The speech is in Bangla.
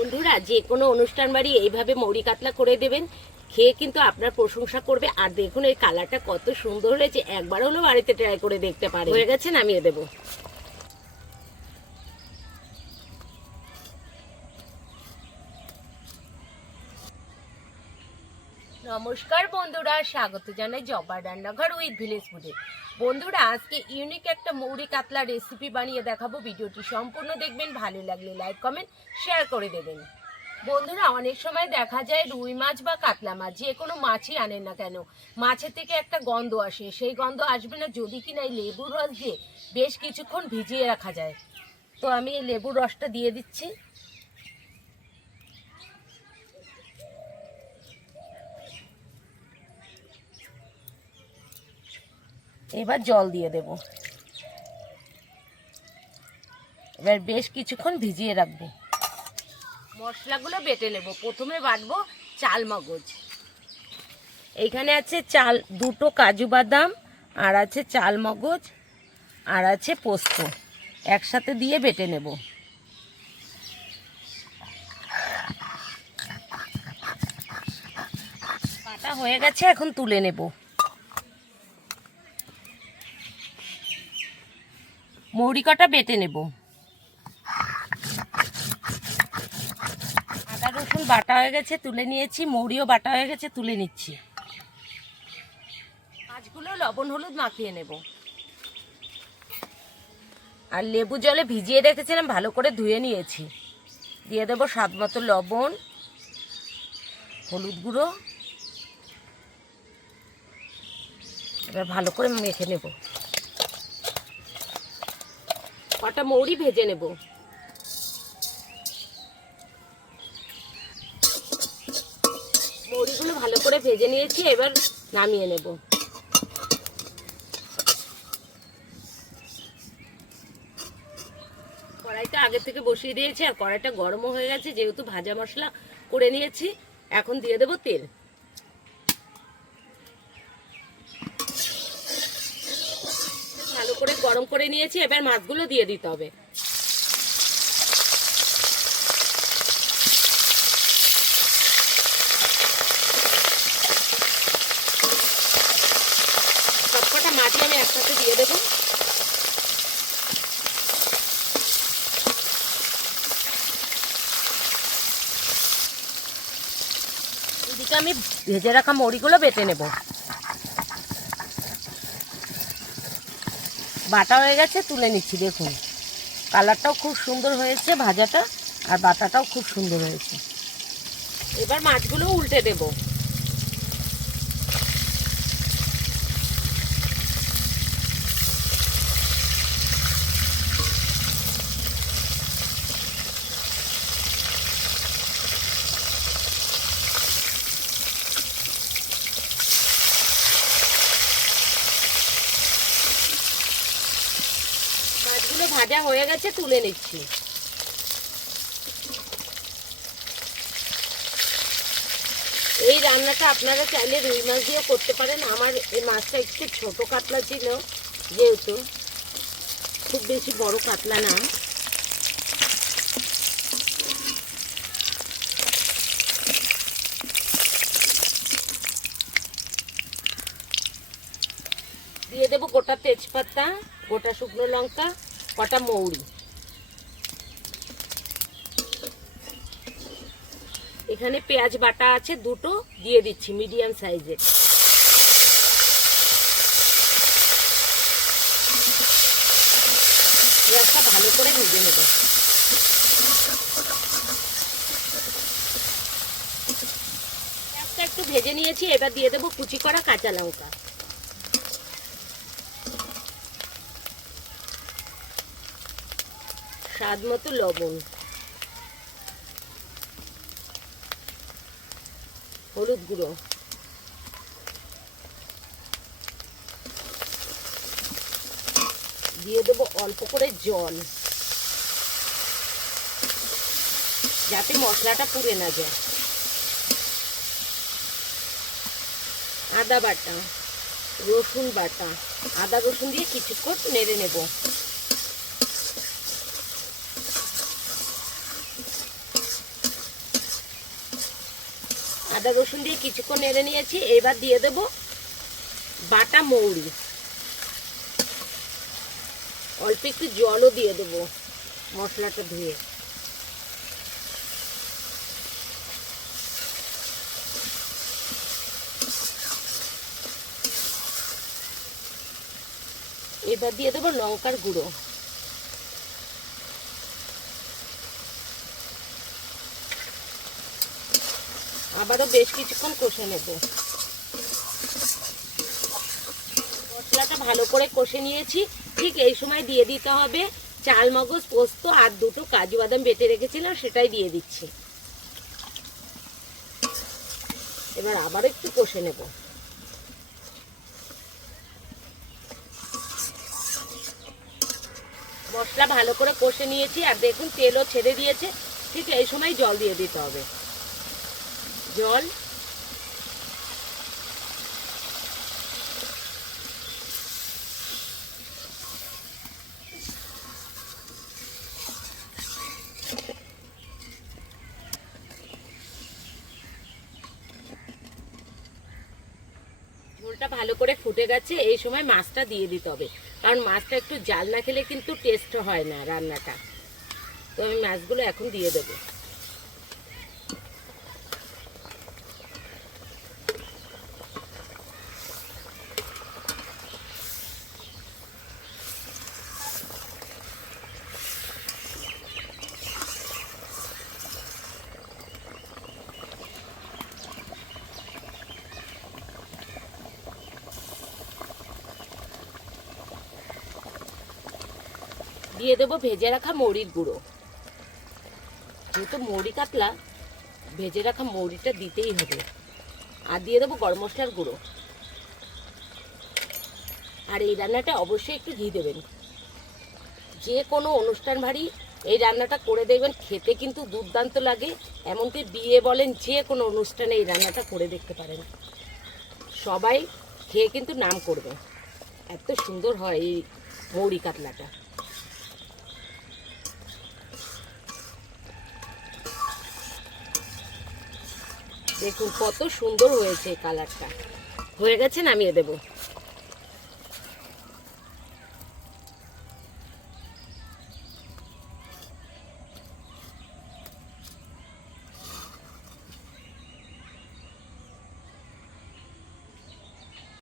বন্ধুরা যে কোনো অনুষ্ঠান বাড়ি এইভাবে মৌরি কাতলা করে দেবেন, খেয়ে কিন্তু আপনার প্রশংসা করবে। আর দেখুন এই কালারটা কত সুন্দর হয়েছে, একবার হলো বাড়িতে ট্রাই করে দেখতে পারে। হয়ে গেছে, নামিয়ে দেবো। নমস্কার বন্ধুরা, স্বাগত জানাই জব্বার রান্নাঘর উইথ ভিলেজ ফুডে। বন্ধুরা আজকে ইউনিক একটা মৌরি কাতলা রেসিপি বানিয়ে দেখাবো। ভিডিওটি সম্পূর্ণ দেখবেন, ভালো লাগলে লাইক কমেন্ট শেয়ার করে দেবেন। বন্ধুরা অনেক সময় দেখা যায় রুই মাছ বা কাতলা মাছ যে কোনো মাছই আনেন না কেন, মাছের থেকে একটা গন্ধ আসে। সেই গন্ধ আসবে না যদি কিনা এই লেবুর রস দিয়ে বেশ কিছুক্ষণ ভিজিয়ে রাখা যায়। তো আমি এই লেবুর রসটা দিয়ে দিচ্ছি। এবার জল দিয়ে দেব। এবার বেশ কিছুক্ষণ ভিজিয়ে রাখবো। মশলাগুলো বেটে নেব। প্রথমে বাটবো চাল মগজ। এইখানে আছে দুটো কাজু বাদাম, আর আছে চাল মগজ, আর আছে পোস্ত, একসাথে দিয়ে বেটে নেব। বাটা হয়ে গেছে, এখন তুলে নেব। মৌরি কটা বেটে নেব। আদা রসুন বাটা হয়ে গেছে, তুলে নিয়েছি। মৌরিও বাটা হয়ে গেছে, তুলে নিচ্ছি। মাছগুলো লবণ হলুদ মাখিয়ে নেব। আর লেবু জলে ভিজিয়ে রেখেছিলাম, ভালো করে ধুয়ে নিয়েছি। দিয়ে দেবো স্বাদ মতো লবণ, হলুদ গুঁড়ো। এবার ভালো করে মেখে নেব। কটা মৌরি ভেজে নেব। মৌরিগুলো ভালো করে ভেজে নিয়েছি, এবার নামিয়ে নেব। কড়াইটা আগে থেকে বসিয়ে দিয়েছি, আর কড়াইটা গরমও হয়ে গেছে। যেহেতু ভাজা মশলা করে নিয়েছি, এখন দিয়ে দেব তেল। ভালো করে গরম করে নিয়েছি, এবার মাছগুলো দিয়ে দিতে হবে। সবকটা মাছই আমি একসাথে দিয়ে দেবো। এদিকে আমি ভেজে রাখা মৌরিগুলো বেটে নেব। বাটা হয়ে গেছে, তুলে নিচ্ছি। দেখুন কালারটাও খুব সুন্দর হয়েছে ভাজাটা, আর বাটাটাও খুব সুন্দর হয়েছে। এবার মাছগুলো উল্টে দেব। মাছগুলো ভাজা হয়ে গেছে, তুলে নিচ্ছি। এই রান্নাটা আপনারা চাইলে রুই মাছ দিয়ে করতে পারেন। আমার এই মাছটা একটু ছোট কাতলা ছিল, যেহেতু খুব বেশি বড় কাতলা না। দিয়ে দেবো গোটা তেজপাতা, গোটা শুকনো লঙ্কা, কটা মৌরি। এখানে পেঁয়াজ বাটা আছে দুটো, দিয়ে দিচ্ছি মিডিয়াম সাইজের। পেঁয়াজটা ভালো করে ভেজে নেব। পেঁয়াজটা একটু ভেজে নিয়েছি, এবার দিয়ে দেবো কুচি করা কাঁচা লঙ্কা। স্বাদ মতো লবণ, হলুদ গুঁড়ো, দিয়ে দেবো অল্প করে জল, যাতে মশলাটা পুড়ে না যায়। আদা বাটা, রসুন বাটা, আদা রসুন দিয়ে কিছুক্ষণ নেড়ে নেব। আদা রসুন দিয়ে কিছুক্ষণ নেড়ে নিয়েছি। এবার দিয়ে দেব বাটা মৌরি, অল্প একটু জলও দিয়ে দেব মশলাটা ধুয়ে। এবার দিয়ে দেবো লঙ্কার গুঁড়ো, আবারও বেশ কিছুক্ষণ কষে নেব। মশলাটা ভালো করে কষে নিয়েছি। ঠিক এই সময় দিয়ে দিতে হবে চাল মগজ পোস্ত আর দুটো কাজু বাদাম বেটে রেখেছিলাম, সেটাই দিয়ে দিচ্ছি। এবার আবার একটু কষে নেব। মশলা ভালো করে কষে নিয়েছি আর দেখুন তেলও ছেড়ে দিয়েছে। ঠিক এই সময় জল দিয়ে দিতে হবে। জল, ঝোলটা ভালো করে ফুটে গেছে। এই সময় মাছটা দিয়ে দিতে হবে, কারণ মাছটা একটু জাল না খেলে কিন্তু টেস্ট হয় না রান্নাটা। তো আমি মাছগুলো এখন দিয়ে দেবো। দিয়ে দেবো ভেজে রাখা মৌরির গুঁড়ো, যেহেতু মৌরি কাতলা ভেজে রাখা মৌরিটা দিতেই হবে। আর দিয়ে দেবো গরম মশলার গুঁড়ো। আর এই রান্নাটা অবশ্যই একটু ঘি দেবেন। যে কোনো অনুষ্ঠান বাড়ি এই রান্নাটা করে দেখবেন, খেতে কিন্তু দুর্দান্ত লাগে। এমনকি বিয়ে বলেন, যে কোনো অনুষ্ঠানে এই রান্নাটা করে দেখতে পারেন, সবাই খেয়ে কিন্তু নাম করবে। এত সুন্দর হয় এই মৌরি কাতলাটা। দেখুন কত সুন্দর হয়েছে কালারটা। হয়ে গেছে, নামিয়ে দেবো।